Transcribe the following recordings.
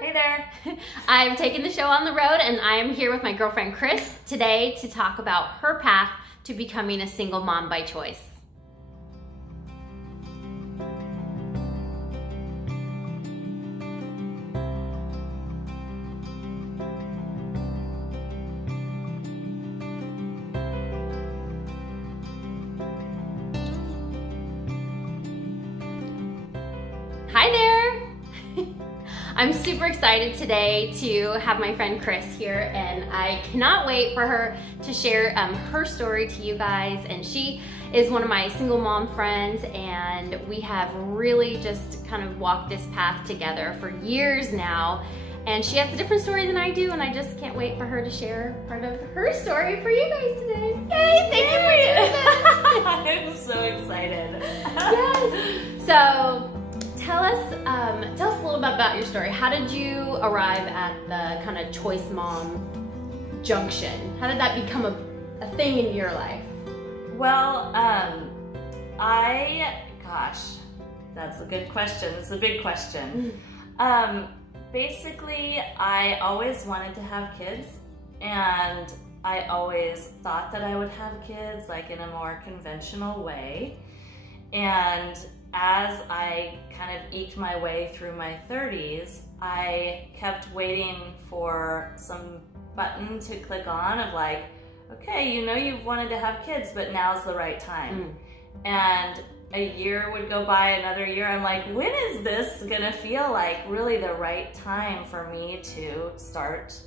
Hey there. I've taken the show on the road and I am here with my girlfriend Kris today to talk about her path to becoming a single mom by choice. Hi there! I'm super excited today to have my friend Kris here, and I cannot wait for her to share her story to you guys. And she is one of my single mom friends, and we have really just kind of walked this path together for years now. And she has a different story than I do, and I just can't wait for her to share part of her story for you guys today. Yay! Thank you for I'm so excited. Yes. So tell us a little bit about your story. How did you arrive at the kind of choice mom junction? How did that become a thing in your life? Well, gosh, that's a good question. It's a big question. Basically, I always wanted to have kids, and I always thought that I would have kids like in a more conventional way. And as I kind of eked my way through my 30s, I kept waiting for some button to click on of like, okay, you know you've wanted to have kids, but now's the right time. And a year would go by, another year, I'm like, when is this gonna feel like really the right time for me to start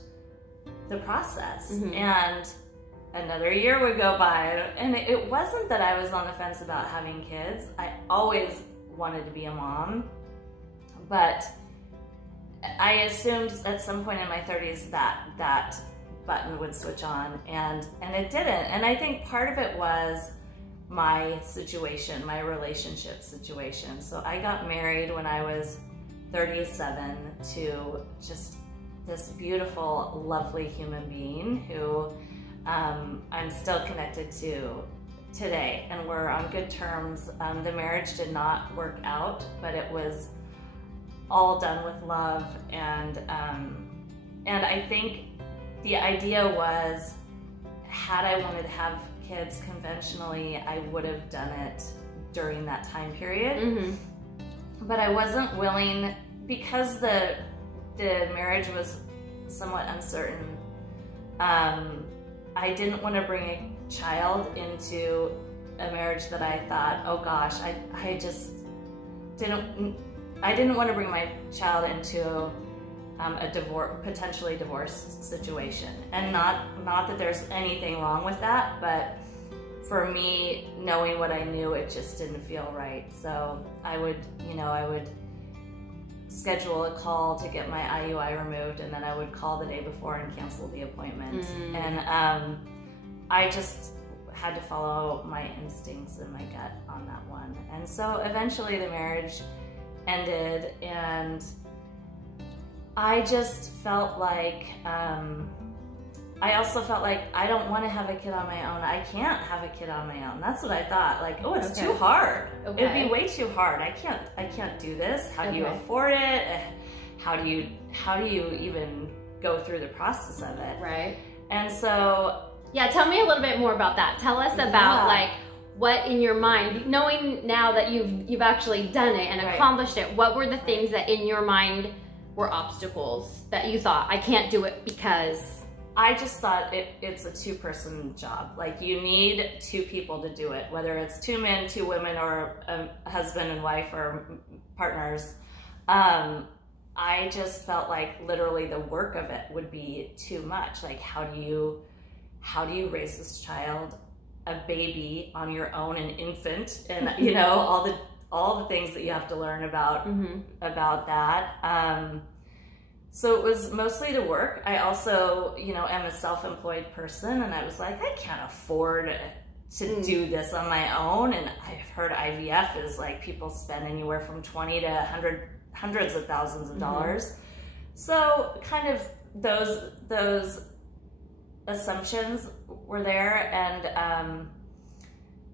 the process? And another year would go by, and it wasn't that I was on the fence about having kids. I always wanted to be a mom, but I assumed at some point in my 30s that that button would switch on, and it didn't. And I think part of it was my situation, my relationship situation. So I got married when I was 37 to just this beautiful, lovely human being who I'm still connected to today, and we're on good terms. The marriage did not work out, but it was all done with love, and I think the idea was, had I wanted to have kids conventionally, I would have done it during that time period. But I wasn't willing, because the marriage was somewhat uncertain. I didn't want to bring a child into a marriage that I thought, oh gosh, I just didn't want to bring my child into a potentially divorced situation. And not that there's anything wrong with that, but for me, knowing what I knew, it just didn't feel right. So I would schedule a call to get my IUI removed, and then I would call the day before and cancel the appointment. And I just had to follow my instincts and my gut on that one. And so eventually the marriage ended, and I just felt like, I also felt like I don't want to have a kid on my own. I can't have a kid on my own. That's what I thought. Like, oh, it's too hard. It'd be way too hard. I can't do this. How do you afford it? How do you even go through the process of it? Right. And so, yeah, tell me a little bit more about that. Tell us about like what in your mind, knowing now that you've actually done it and accomplished it, what were the things that in your mind were obstacles that you thought, I can't do it because? I just thought it's a two-person job. Like, you need two people to do it, whether it's two men, two women, or a husband and wife or partners. I just felt like literally the work of it would be too much. Like, how do you raise this child, a baby on your own, an infant, and you know, all the things that you have to learn about that. So it was mostly the work. I also, am a self-employed person, and I was like, I can't afford to do this on my own. And I've heard IVF is like, people spend anywhere from 20 to hundreds of thousands of dollars. So kind of those assumptions were there, and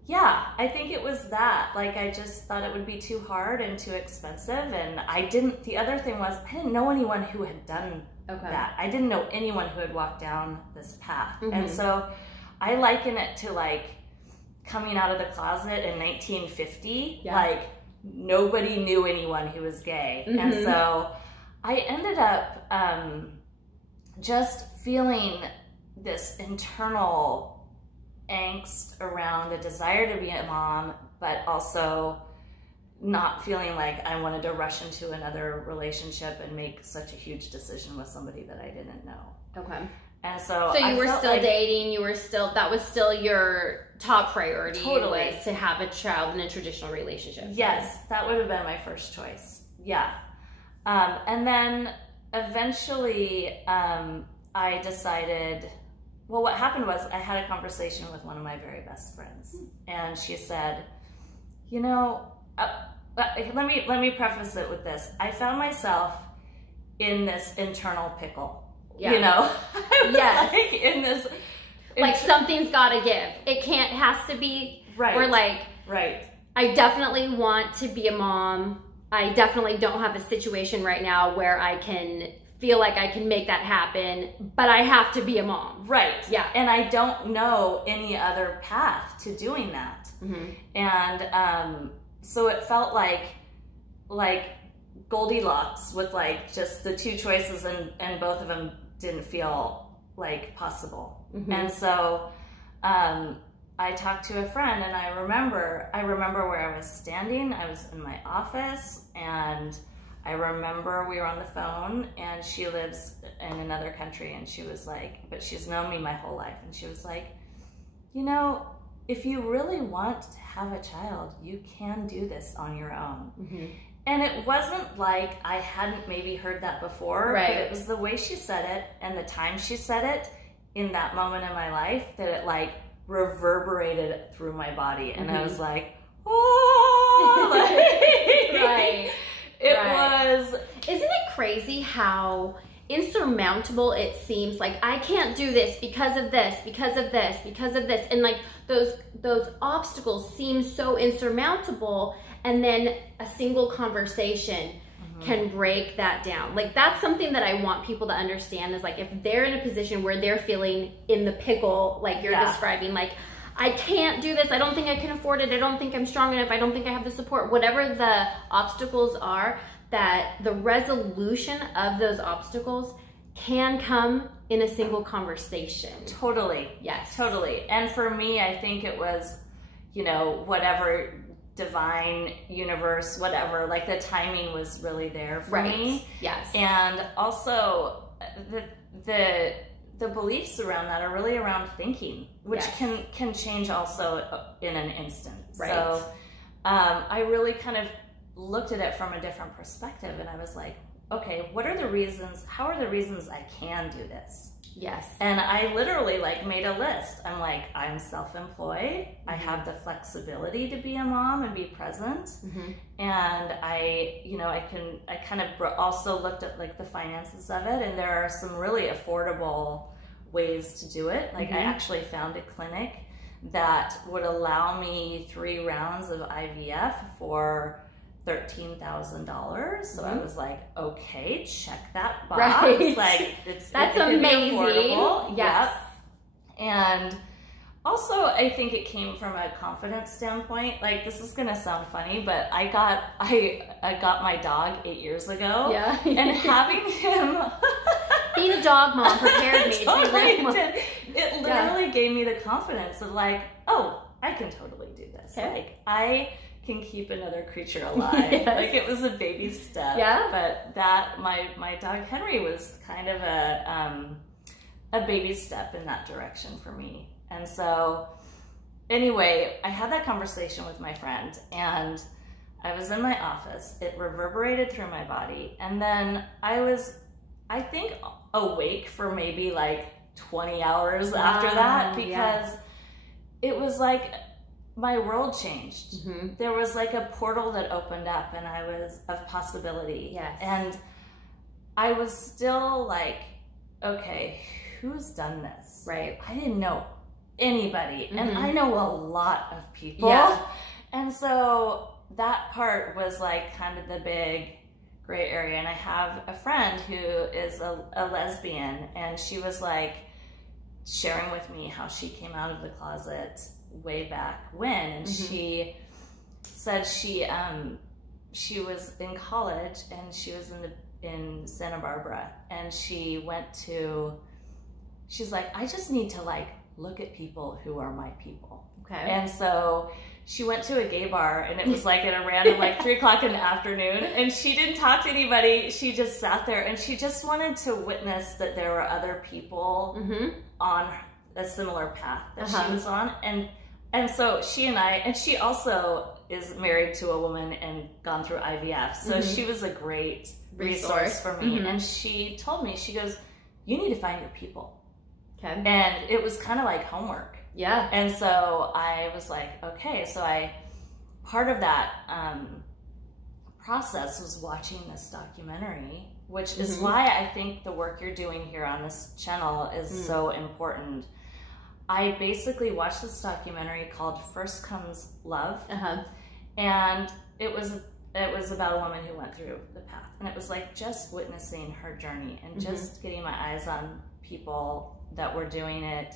yeah, I think it was that. Like, I just thought it would be too hard and too expensive. And the other thing was, I didn't know anyone who had done that. I didn't know anyone who had walked down this path. And so I liken it to like coming out of the closet in 1950. Like, nobody knew anyone who was gay. And so I ended up just feeling this internal angst around the desire to be a mom, but also not feeling like I wanted to rush into another relationship and make such a huge decision with somebody that I didn't know. Okay. And so you were still dating, that was still your top priority. Totally. Was to have a child in a traditional relationship. Yes, that would have been my first choice. Yeah. And then eventually I decided, well, what happened was I had a conversation with one of my very best friends, and she said, you know, let me preface it with this. I found myself in this internal pickle. You know, I was like in this, like something's got to give. It has to be We're like, I definitely want to be a mom. I definitely don't have a situation right now where I can feel like I can make that happen, but I have to be a mom. Right. Yeah. And I don't know any other path to doing that. And so it felt like Goldilocks with like just the two choices, and both of them didn't feel like possible. And so I talked to a friend, and I remember where I was standing. I was in my office, and I remember we were on the phone, and she lives in another country, and she was like, but she's known me my whole life, and she was like, you know, if you really want to have a child, you can do this on your own. And it wasn't like I hadn't maybe heard that before, but it was the way she said it and the time she said it in that moment in my life that it like reverberated through my body. And I was like, oh, like, it was. Isn't it crazy how insurmountable it seems? Like, I can't do this because of this, because of this, because of this. And like those obstacles seem so insurmountable. And then a single conversation can break that down. Like, that's something that I want people to understand is like, if they're in a position where they're feeling in the pickle, like you're describing, like, I can't do this, I don't think I can afford it, I don't think I'm strong enough, I don't think I have the support, whatever the obstacles are, that the resolution of those obstacles can come in a single conversation. Totally. Yes. Totally. And for me, I think it was, you know, whatever divine universe, whatever, like the timing was really there for me. Yes. And also the beliefs around that are really around thinking, which can change also in an instant. So I really kind of looked at it from a different perspective, and I was like, okay, what are the reasons, how are the reasons I can do this? Yes. And I literally like made a list. I'm like, I'm self-employed. I have the flexibility to be a mom and be present. And I, you know, I kind of also looked at like the finances of it, and there are some really affordable ways to do it. Like I actually found a clinic that would allow me 3 rounds of IVF for $13,000. So I was like, okay, check that box. Like that's amazing. Affordable. Yes. And also I think it came from a confidence standpoint. Like, this is gonna sound funny, but I got my dog 8 years ago. Yeah. And having him being a dog mom prepared me to be a mom. It literally gave me the confidence of like, oh, I can totally do this. Like, I can keep another creature alive. Like, it was a baby step. But that my dog Henry was kind of a baby step in that direction for me. And so anyway, I had that conversation with my friend, and I was in my office. It reverberated through my body, and then I was, I think, awake for maybe like 20 hours after that, because it was like my world changed. There was like a portal that opened up, and I was of possibility. And I was still like, okay, who's done this? I didn't know anybody. And I know a lot of people. Yeah. And so that part was like kind of the big gray area. And I have a friend who is a lesbian, and she was like sharing with me how she came out of the closet way back when. And she said she was in college, and she was in Santa Barbara, and she's like, I just need to like look at people who are my people. Okay. And so she went to a gay bar, and it was like at a random like 3 o'clock in the afternoon, and she didn't talk to anybody. She just sat there, and she just wanted to witness that there were other people on a similar path that she was on. And so she also is married to a woman and gone through IVF. So she was a great resource for me. And she told me, she goes, you need to find your people. Okay. And it was kind of like homework. Yeah. And so I was like, okay. So part of that process was watching this documentary, which is why I think the work you're doing here on this channel is so important. I basically watched this documentary called First Comes Love. And it was about a woman who went through the path. And it was like just witnessing her journey and just getting my eyes on people that were doing it,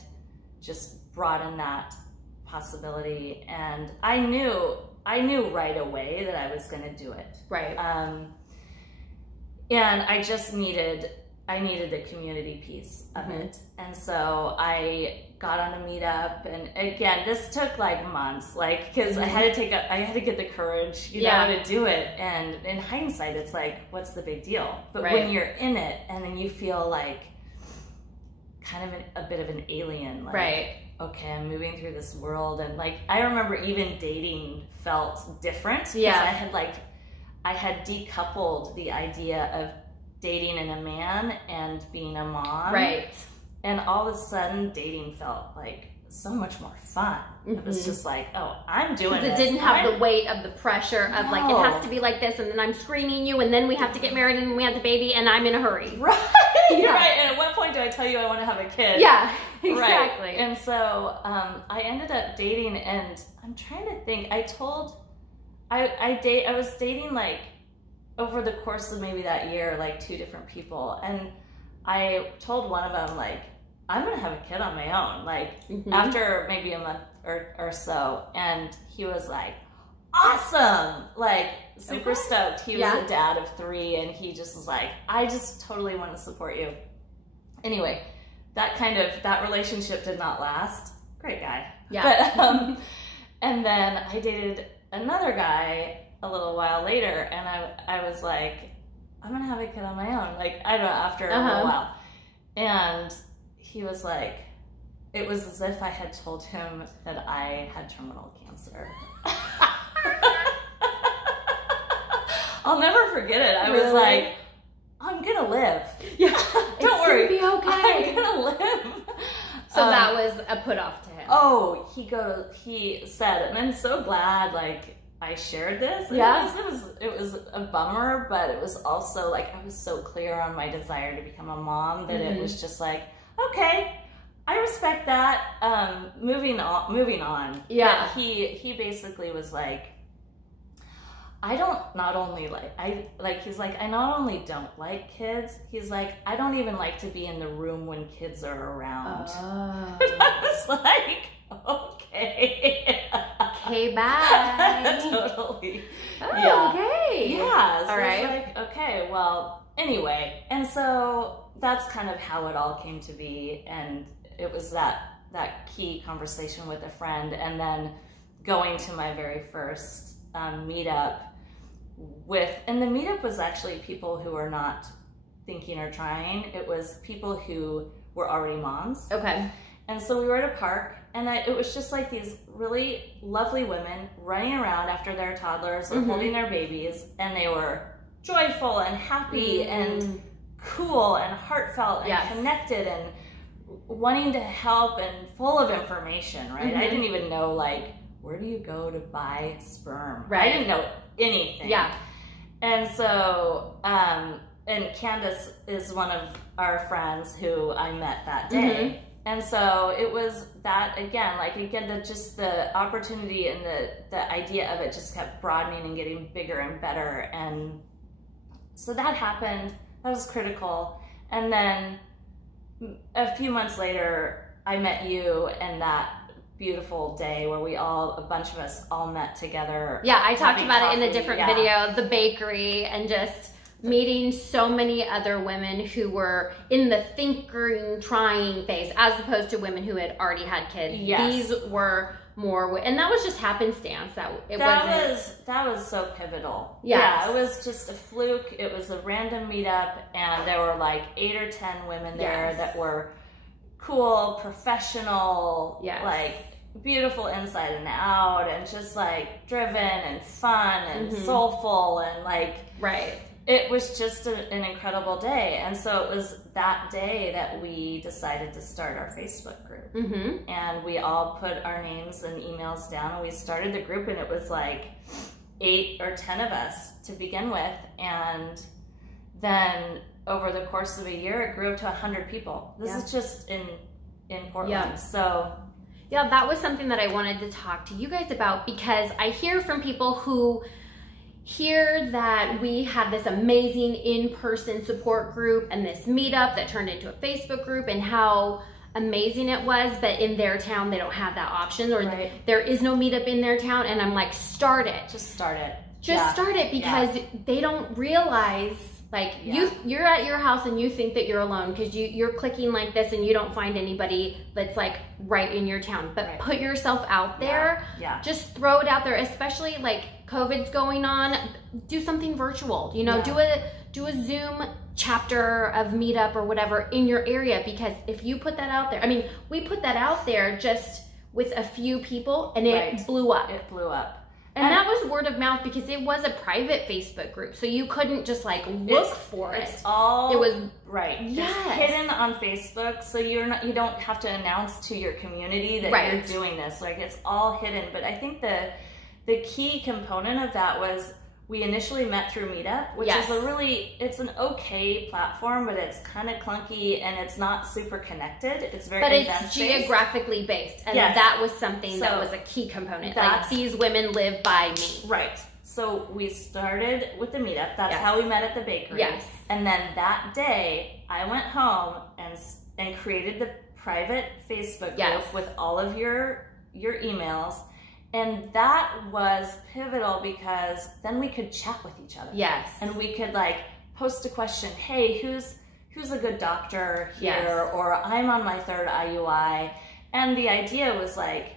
just broadened that possibility. And I knew right away that I was going to do it. Right. And I just needed the community piece of it. And so I got on a meetup, and again, this took like months, like, because I had to get the courage, you know, to do it. And in hindsight, it's like, what's the big deal? But when you're in it, and then you feel like kind of a bit of an alien, like, okay, I'm moving through this world. And like, I remember even dating felt different. Yeah. I had decoupled the idea of dating in a man and being a mom. Right. And all of a sudden, dating felt like so much more fun. It was just like, oh, I'm doing this. Because it didn't have the weight of the pressure of like, it has to be like this, and then I'm screening you, and then we have to get married, and then we have the baby, and I'm in a hurry. Right. You're right. And at what point do I tell you I want to have a kid? Yeah, exactly. Right. And so I ended up dating, and I'm trying to think. I was dating like over the course of maybe that year, like 2 different people. And I told one of them, like, I'm going to have a kid on my own, like after maybe a month or so. And he was like, awesome, like super stoked. He was a dad of 3, and he just was like, I just totally want to support you. Anyway, that relationship did not last. Great guy. Yeah. But, and then I dated another guy a little while later, and I was like, I'm going to have a kid on my own. Like, I don't know, after a little while. And he was like, it was as if I had told him that I had terminal cancer. I'll never forget it. I was like, I'm gonna live. Yeah, don't worry, it's gonna be okay. I'm gonna live. So that was a put off to him. Oh, he said, and I'm so glad like I shared this. It was a bummer, but it was also like I was so clear on my desire to become a mom that it was just like, okay, I respect that. Moving on. Yeah. But he basically was like, he's like, I not only don't like kids, he's like, I don't even like to be in the room when kids are around. Oh. And I was like, okay. Okay, bye. Totally. Oh, yeah. Okay. Yeah. So all right. Like, okay, well, anyway. And so that's kind of how it all came to be. And it was that key conversation with a friend, and then going to my very first meetup and the meetup was actually people who were not thinking or trying. It was people who were already moms. Okay. And so we were at a park, and it was just like these really lovely women running around after their toddlers or holding their babies, and they were joyful and happy and cool and heartfelt and connected and wanting to help and full of information, right? I didn't even know, like, where do you go to buy sperm? Right. I didn't know anything. Yeah. And so, and Candace is one of our friends who I met that day. And so it was that, again, just the opportunity and the idea of it just kept broadening and getting bigger and better. And so that happened. That was critical. And then a few months later, I met you, and that beautiful day where a bunch of us all met together. Yeah, I talked about it in a different video, the bakery, and just meeting so many other women who were in the thinking, trying phase, as opposed to women who had already had kids. Yes. These were more, and that was just happenstance. That was so pivotal. Yes. Yeah, it was just a fluke. It was a random meetup, and there were like 8 or 10 women there that were cool, professional, like beautiful inside and out, and just like driven and fun and soulful, and like it was just an incredible day. And so it was that day that we decided to start our Facebook group. And we all put our names and emails down, and we started the group, and it was like 8 or 10 of us to begin with. And then over the course of a year, it grew up to 100 people. This is just in Portland. So yeah, that was something that I wanted to talk to you guys about, because I hear from people who hear that we had this amazing in-person support group and this meetup that turned into a Facebook group, and how amazing it was, but in their town they don't have that option, or there is no meetup in their town. And I'm like, start it. Just start it. Start it, because they don't realize, like, you're at your house and you think that you're alone because you're clicking like this and you don't find anybody that's like right in your town. But put yourself out there. Just throw it out there, especially like COVID's going on. Do something virtual. You know, do a Zoom chapter of meetup or whatever in your area, because if you put that out there, I mean, we put that out there just with a few people, and it blew up. It blew up. And that was word of mouth, because it was a private Facebook group, so you couldn't just like look for it. It was Yes. It's hidden on Facebook, so you don't have to announce to your community that you're doing this. Like, it's all hidden. But I think the key component of that was we initially met through Meetup, which is it's an okay platform, but it's kind of clunky and it's not super connected. It's very it's geographically based, and that was something that was a key component. Like, these women live by me. Right. So we started with the Meetup. That's how we met at the bakery. Yes. And then that day, I went home and created the private Facebook group with all of your emails. And that was pivotal, because then we could chat with each other. Yes. And we could like post a question, hey, who's a good doctor here? Or I'm on my 3rd IUI. And the idea was like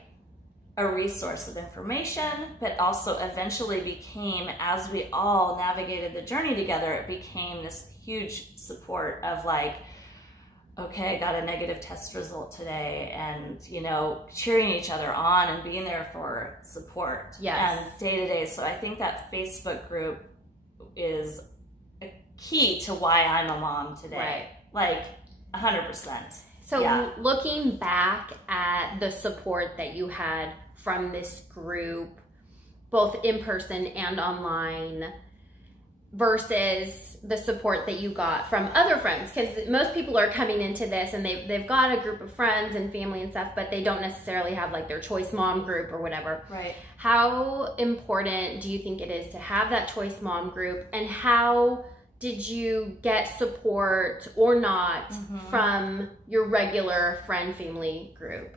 a resource of information, but also eventually became, as we all navigated the journey together, it became this huge support of like, okay, I got a negative test result today, and, you know, cheering each other on and being there for support and day to day. So I think that Facebook group is a key to why I'm a mom today. Like 100%. So looking back at the support that you had from this group, both in person and online, versus the support that you got from other friends, because most people are coming into this and they've got a group of friends and family and stuff, but they don't necessarily have like their choice mom group or whatever. How important do you think it is to have that choice mom group, and how did you get support or not from your regular friend family group?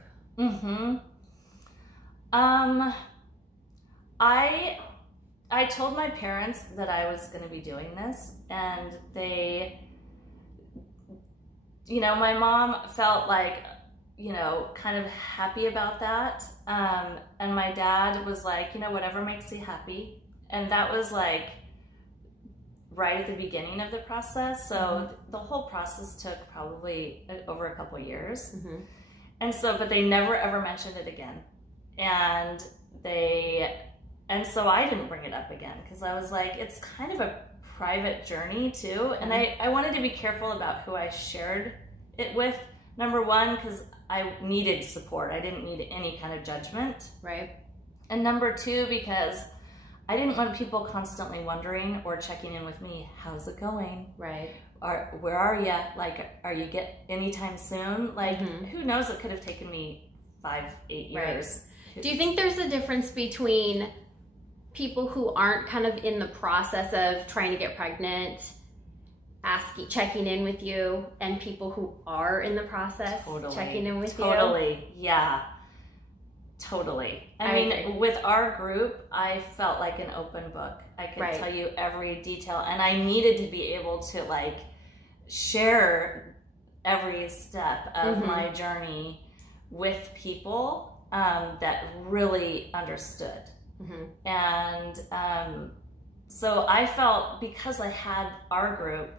I told my parents that I was going to be doing this, and they, you know, my mom felt like, you know, kind of happy about that. And my dad was like, you know, whatever makes you happy. And that was like right at the beginning of the process. So the whole process took probably over a couple years. And so, but they never ever mentioned it again. And so I didn't bring it up again, because I was like, it's kind of a private journey too. And I wanted to be careful about who I shared it with. Number one, because I needed support. I didn't need any kind of judgment. And number two, because I didn't want people constantly wondering or checking in with me, how's it going? where are you? Like, are you anytime soon? Like, who knows? It could have taken me 5-8 years. Right. Do you think there's a difference between people who aren't kind of in the process of trying to get pregnant, checking in with you, and people who are in the process checking in with you? Totally, yeah. Totally. I mean, with our group, I felt like an open book. I could tell you every detail, and I needed to be able to like share every step of my journey with people that really understood. And so I felt, because I had our group,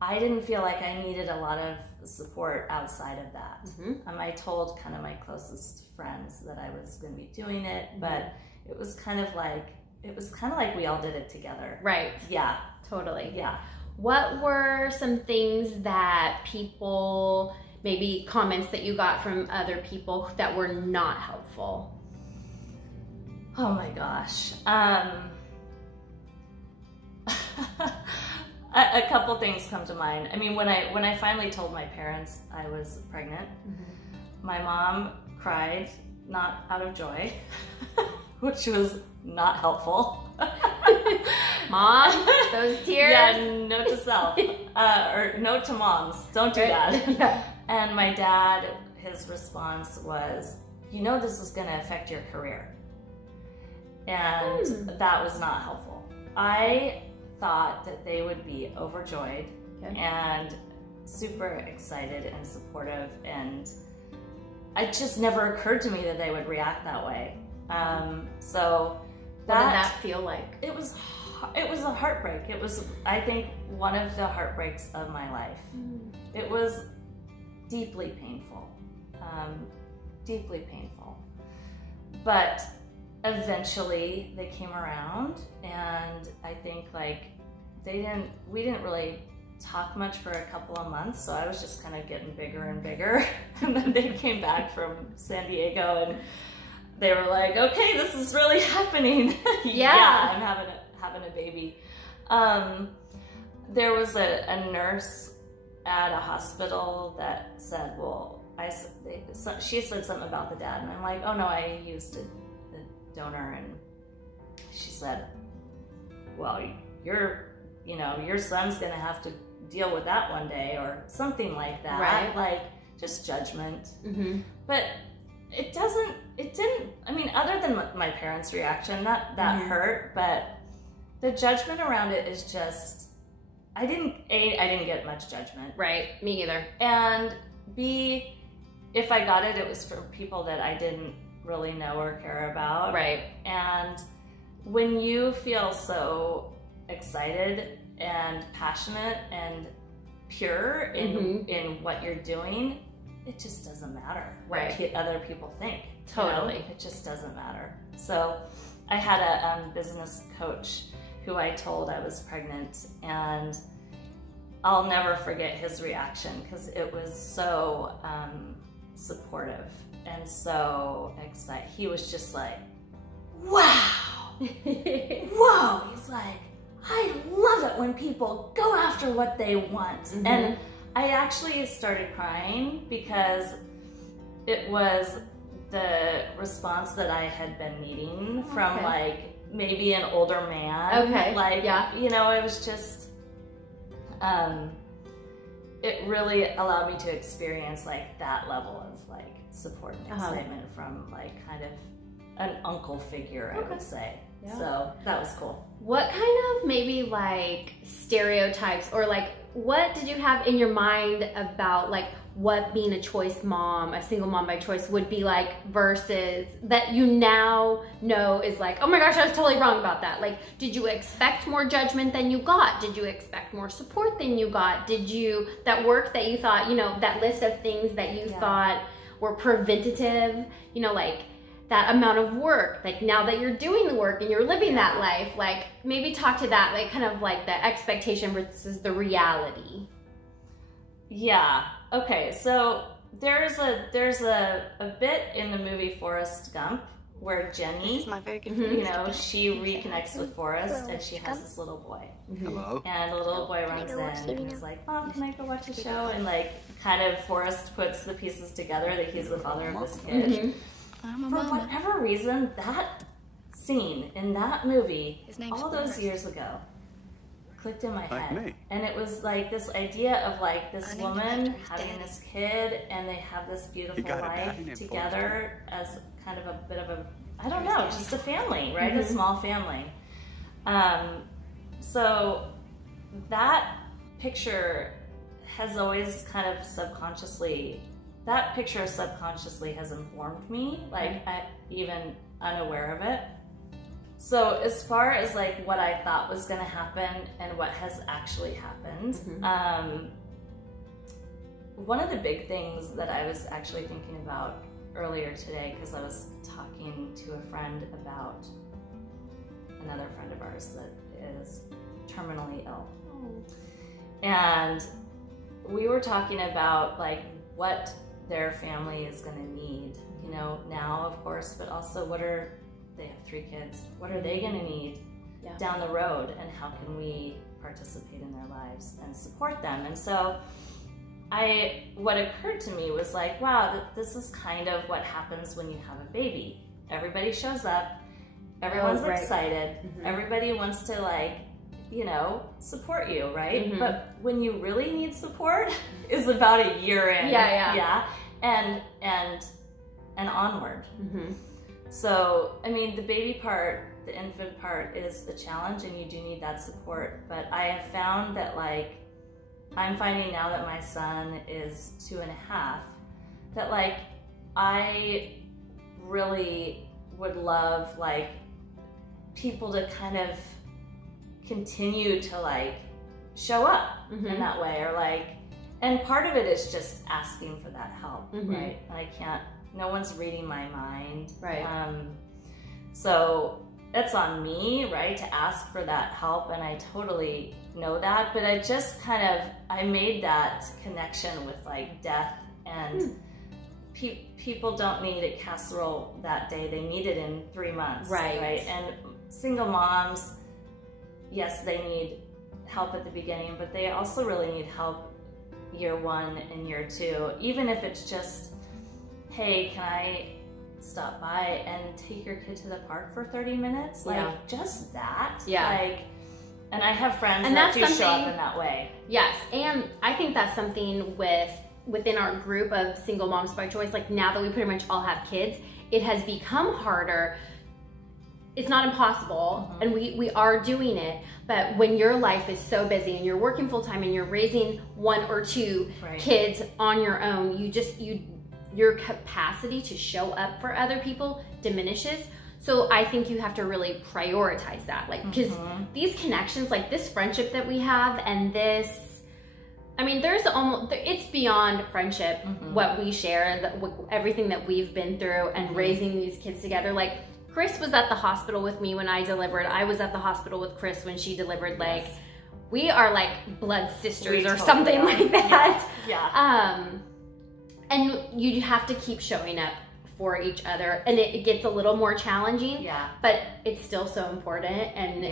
I didn't feel like I needed a lot of support outside of that. I told kind of my closest friends that I was going to be doing it, but it was kind of like we all did it together. Right. Yeah. Totally. Yeah. What were some things that people, maybe comments that you got from other people that were not helpful? Oh my gosh. A couple things come to mind. I mean, when I finally told my parents I was pregnant, my mom cried, not out of joy, which was not helpful. Mom, those tears? Yeah, note to self. Or note to moms, don't do that. Yeah. And my dad, his response was, you know this is gonna affect your career. And that was not helpful. I thought that they would be overjoyed and super excited and supportive, and it just never occurred to me that they would react that way. So what did that feel like? It was a heartbreak. It was, I think, one of the heartbreaks of my life. It was deeply painful, deeply painful. But eventually they came around, and I think like we didn't really talk much for a couple of months, so I was just kind of getting bigger and bigger. And then they came back from San Diego and they were like, okay, this is really happening. Yeah, I'm having a baby. There was a nurse at a hospital that said, well, she said something about the dad, and I'm like, oh no, I used a donor. And she said, well, your son's gonna have to deal with that one day, or something like that. Right. Like, just judgment. But it didn't, I mean, other than my parents' reaction, that hurt, but the judgment around it is just, I didn't get much judgment. Right, me either. And B, if I got it, it was from people that I didn't really know or care about. Right. And when you feel so excited and passionate and pure in what you're doing, it just doesn't matter what other people think. Totally. You know? It just doesn't matter. So I had a business coach who I told I was pregnant, and I'll never forget his reaction, because it was so supportive and so excited. He was just like, wow. Whoa. He's like, I love it when people go after what they want. And I actually started crying, because it was the response that I had been needing from like maybe an older man. Like, you know, it was just, it really allowed me to experience like that level of like support and excitement from like kind of an uncle figure, I would say. Yeah. So that was cool. What kind of maybe like stereotypes, or like what did you have in your mind about like what being a choice mom, a single mom by choice would be like, versus that you now know is like, oh my gosh, I was totally wrong about that. Like, did you expect more judgment than you got? Did you expect more support than you got? Did you, that work that you thought, you know, that list of things that you thought were preventative, you know, like that amount of work, like now that you're doing the work and you're living that life, like maybe talk to that, like kind of like the expectation versus the reality. Yeah. Okay. So there's a bit in the movie Forrest Gump where Jenny, This is my very good you know, she reconnects with Forrest, and she has this little boy. Hello. And the little boy runs in and is like, Mom, can I go watch a show? And like, kind of Forrest puts the pieces together that he's the father of this kid. For whatever reason, that scene in that movie, all those years ago, clicked in my head. And it was like this idea of like this woman having this kid, and they have this beautiful life together as kind of a bit of a, I don't know, just a family, right? A small family. So that picture has always kind of subconsciously, that picture subconsciously has informed me, like even unaware of it. So as far as like what I thought was gonna happen and what has actually happened, one of the big things that I was actually thinking about earlier today, because I was talking to a friend about another friend of ours that is terminally ill. And we were talking about like what their family is gonna need, you know, now of course, but also they have 3 kids. What are they gonna need down the road, and how can we participate in their lives and support them? And so what occurred to me was like, wow, this is kind of what happens when you have a baby. Everybody shows up, everyone's excited, everybody wants to like, you know, support you, right? But when you really need support is about a year in. And onward. So, I mean, the baby part, the infant part is the challenge, and you do need that support. But I have found that, like, I'm finding now that my son is 2.5, that, like, I really would love, like, people to kind of continue to, like, show up in that way, or, like, and part of it is just asking for that help, right? And I can't, no one's reading my mind. Right. So it's on me, right, to ask for that help, and I totally know that, but I just kind of, I made that connection with like death, and people don't need a casserole that day, they need it in 3 months. Right. And single moms, yes, they need help at the beginning, but they also really need help year 1 and year 2, even if it's just, hey, can I stop by and take your kid to the park for 30 minutes? Like, just that. Like, and I have friends that do show up in that way. Yes, and I think that's something within our group of single moms by choice, like now that we pretty much all have kids, it has become harder. It's not impossible, and we are doing it, but when your life is so busy and you're working full-time and you're raising 1 or 2 kids on your own, your capacity to show up for other people diminishes. So I think you have to really prioritize that, like, because these connections, like this friendship that we have, and this, I mean, it's beyond friendship, what we share, everything that we've been through, and raising these kids together. Like, Kris was at the hospital with me when I delivered. I was at the hospital with Kris when she delivered. Like, we are like blood sisters or something like that. And you have to keep showing up for each other, and it gets a little more challenging, but it's still so important, and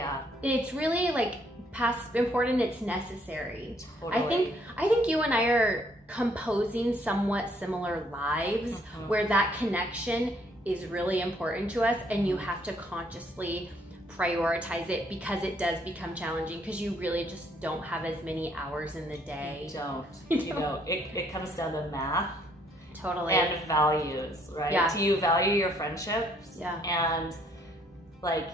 it's really like past important, it's necessary. I think you and I are composing somewhat similar lives where that connection is really important to us, and you have to consciously prioritize it, because it does become challenging, because you really just don't have as many hours in the day. You know, it comes down to math. Totally. And values, right? Do you value your friendships? And like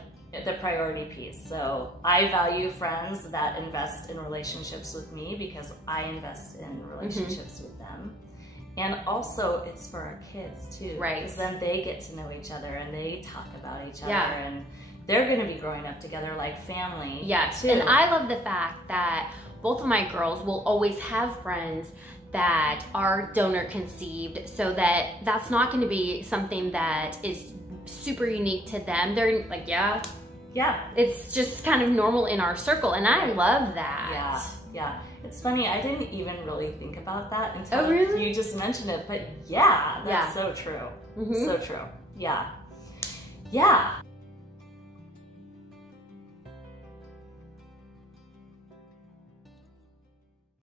the priority piece. So I value friends that invest in relationships with me, because I invest in relationships with them. And also it's for our kids too. Right. Because then they get to know each other, and they talk about each other, and they're gonna be growing up together like family. Too. And I love the fact that both of my girls will always have friends that are donor conceived, so that's not going to be something that is super unique to them. They're like, it's just kind of normal in our circle, and I love that. It's funny, I didn't even really think about that until you just mentioned it, but that's so true. So true. yeah,